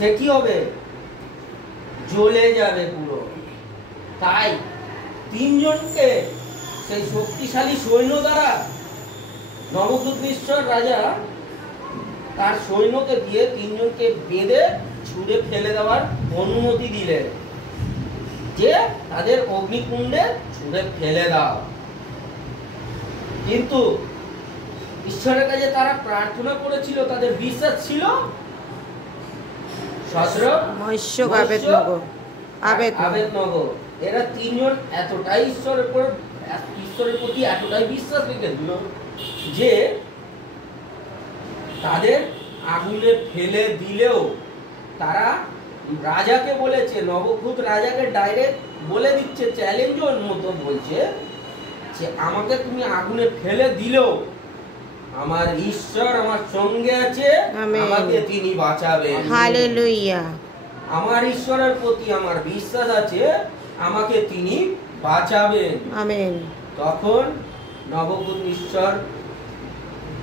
সে কি হবে? জ্বলে যাবে পুরো। তাই তিনজনকে সেই শক্তিশালী সৈন্য দ্বারা নবদ্বীপ নিশ্চর রাজা তার সৈন্যকে দিয়ে তিনজনকে বেঁধে ছুঁড়ে ফেলে দেওয়ার অনুমতি দিলেন, যে তাদের অগ্নিকুণ্ডে ছুঁড়ে ফেলে দাও। কিন্তু ঈশ্বরের কাছে তারা প্রার্থনা করেছিল, তাদের বিশ্বাস ছিল আবেদনগর। এরা তিনজন এতটাই ঈশ্বরের প্রতি এতটাই বিশ্বাস রেখেছিল যে তাদের আগুনে ফেলে দিলেও তারা রাজাকে বলেছে, নবদ্বীপ রাজাকে ডাইরেক্ট বলে দিচ্ছে, চ্যালেঞ্জের মতো বলছে যে আমাকে তুমি আগুনে ফেলে দিলেও আমার ঈশ্বর আমার সঙ্গে আছে, আমাকে তিনি বাঁচাবেন। হালেলুয়া। আমার ঈশ্বরের প্রতি আমার বিশ্বাস আছে, আমাকে তিনি বাঁচাবেন। আমেন। তখন নবদ্বীপ ঈশ্বর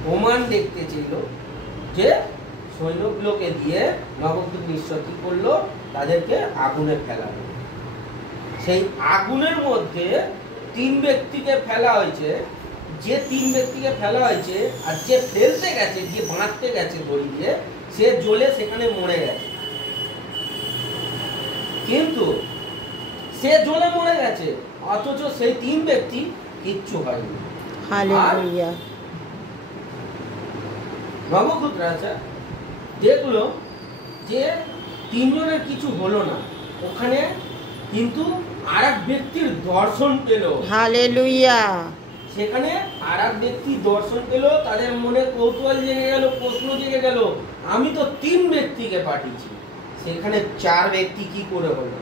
প্রমাণ দেখতে ছিল, যে সৈন্যগুলোকে দিয়ে নবদ্বীপ ঈশ্বর কি করলো? তাদেরকে আগুনে ফেলালো। সেই আগুনের মধ্যে তিন ব্যক্তিকে ফেলা হয়েছে। যে তিন ব্যক্তিকে ফেলা হয়েছে আর যে ফেলতে গেছে, যে বাঁধতে গেছে দড়ি দিয়ে, সে জ্বলে সেখানে মরে গেছে। কিন্তু সে জ্বলে মরে গেছে, অথচ সেই তিন ব্যক্তি কিচ্ছু হয়নি। হালেলুয়া। নবদ্বীপ রাজা দেখলো যে তিনজনের কিছু হলো না, ওখানে কিন্তু আরেক ব্যক্তির দর্শন পেল। হালেলুয়া। সেখানে আরেক ব্যক্তি দর্শন পেল, তাদের মনে কৌতূহল জেগে গেল, প্রশ্ন জেগে গেল, আমি তো তিন ব্যক্তিকে পাঠিয়েছি, সেখানে চার ব্যক্তি কি করে হলো?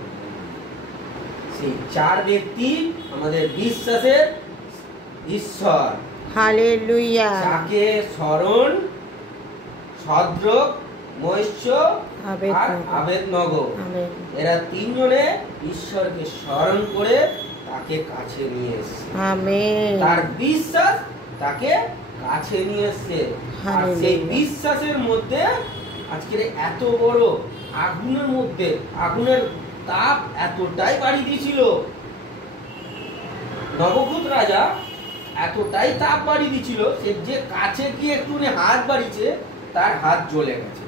সেই চার ব্যক্তি আমাদের বিশ্বাসের ঈশ্বর। হালেলুয়া। যাকে শরণ, সদ্রক, মৈশ্য আর আবেদনগো, এরা তিনজনে ঈশ্বরকে স্মরণ করে তাকে কাছে নিয়ে এসেছে। আমেন। তার বিশ্বাস তাকে কাছে নিয়ে এসেছে। আর সেই বিশ্বাসের মধ্যে আজকের এত বড় আগুনের মধ্যে আগুনের তাপ এতটাই বাড়ি দিয়েছিল, নবদ্বীপ রাজা এতটাই তাপ বাড়ি দিয়েছিল, সে যে কাছে গিয়ে একটু হাত বাড়িয়েছে, তার হাত জ্বলে গেছে।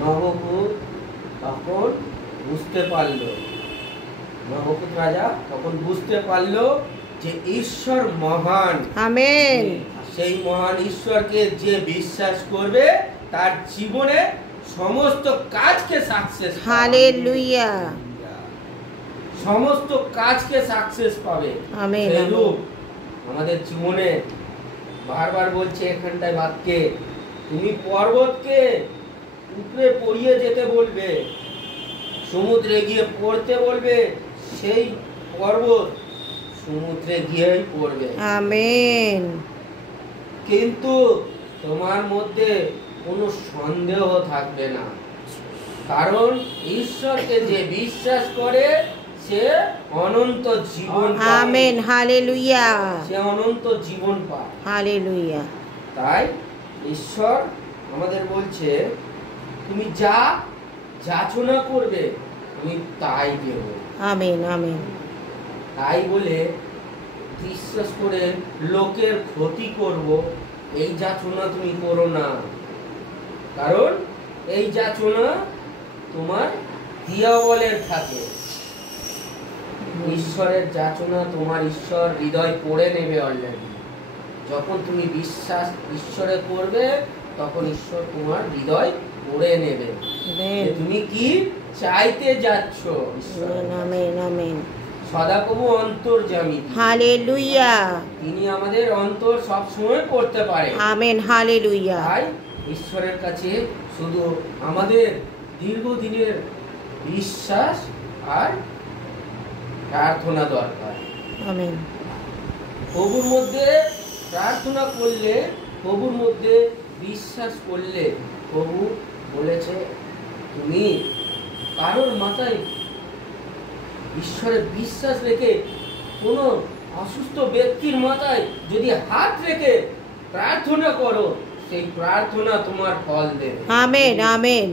নবদ্বীপ তখন বুঝতে পারলো, নবদ্বীপ রাজা তখন বুঝতে পারলো যে ঈশ্বর মহান। আমেন। সেই মহান ঈশ্বরকে যে বিশ্বাস করবে তার জীবনে সমস্ত কাজকে সাকসেস। হালেলুয়া। সমস্ত কাজকে সাকসেস পাবে। আমেন। আমাদের জীবনে বারবার বলছে এখানটায় বাক্যে, তুমি পর্বতকে উপরে পড়িয়ে যেতে বলবে, সমুদ্রে গিয়ে পড়তে বলবে, সেই পর্বত সমুদ্রে গিয়েই পড়বে। আমেন। কিন্তু তোমার মধ্যে কোনো সন্দেহ থাকবে না, কারণ ঈশ্বরকে যে বিশ্বাস করে সে অনন্ত জীবন পায়। আমেন। হালেলুয়া। সে অনন্ত জীবন পায়। হালেলুয়া। তাই ঈশ্বর আমাদের বলছে, তুমি যা যাচনা করবে আমি তাই দেব। আমেন। আমেন। তাই বলে বিশ্বাস করে লোকের ক্ষতি করব, এই যাচনা তুমি করো না, কারণ এই যাচনা তোমার দিয়াবলের থাকে। ঈশ্বরের যাচনা তোমার ঈশ্বর হৃদয় পড়ে নেবে অলরেডি। যখন তুমি বিশ্বাস ঈশ্বরে করবে, তখন ঈশ্বর তোমার হৃদয় পড়ে নেবে তুমি কি চাইতে যাচ্ছ। আমেন। আমেন। সদাপ্রভু অন্তর্যামী। হালেলুয়া। তিনি আমাদের অন্তর সব সময় পড়তে পারে। আমেন। হালেলুয়া। তাই ঈশ্বরের কাছে শুধু আমাদের দীর্ঘদিনের বিশ্বাস আর প্রার্থনা দরকার। আমেন। প্রভুর মধ্যে প্রার্থনা করলে, প্রভুর মধ্যে বিশ্বাস করলে, প্রভু বলেছে তুমি কারোর মাথায় ঈশ্বরের বিশ্বাস রেখে কোনো অসুস্থ ব্যক্তির মাথায় যদি হাত রেখে প্রার্থনা করো, সেই প্রার্থনা তোমার ফল দেবে। Amen amen.